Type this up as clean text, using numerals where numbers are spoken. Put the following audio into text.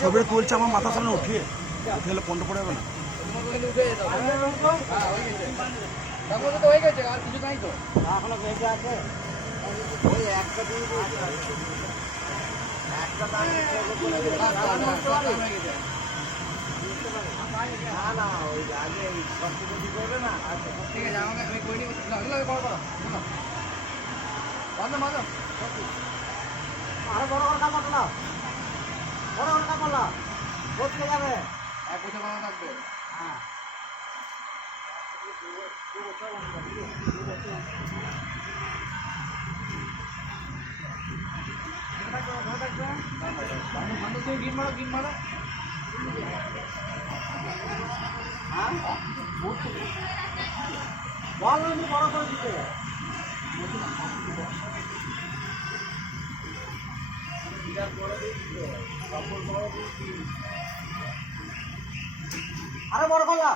ছবিটা তুলছে আমার মাথার সামনে উঠিয়ে উঠে গেলে পন্ড পড়ে যাবে না। হয়ে গেছে আর কিছু নাই তো এখনো বেঁচে আছে ওই একটা না না ওই আগে সবচেয়ে করবে না। আচ্ছা ঠিক আছে আমাকে আমি কই নিই করো আরো বড় করে কাপড় না বড় করে কাপড় না বসতে যাবে এক বছর বানা থাকবে। হ্যাঁ গিন মারো হ্যাঁ বল আমি বড় করে দিতে আরে বড় করলা